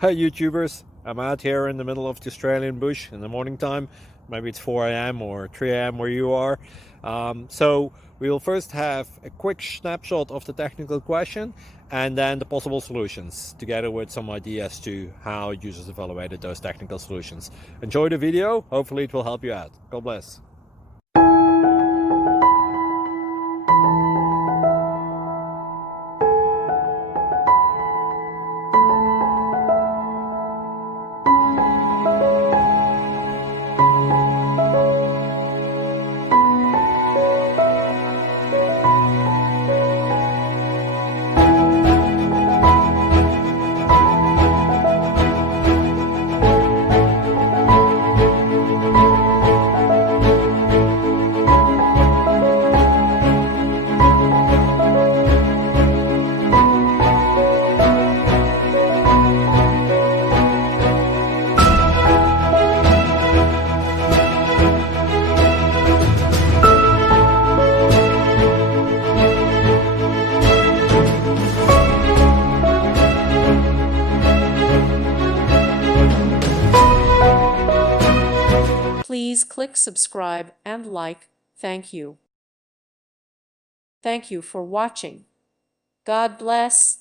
Hi YouTubers, I'm out here in the middle of the Australian bush in the morning time. Maybe it's 4 a.m. or 3 a.m. where you are. So we'll first have a quick snapshot of the technical question and then the possible solutions, together with some ideas to how users evaluated those technical solutions. Enjoy the video, hopefully it will help you out. God bless. Please click subscribe and like. Thank you. Thank you for watching. God bless.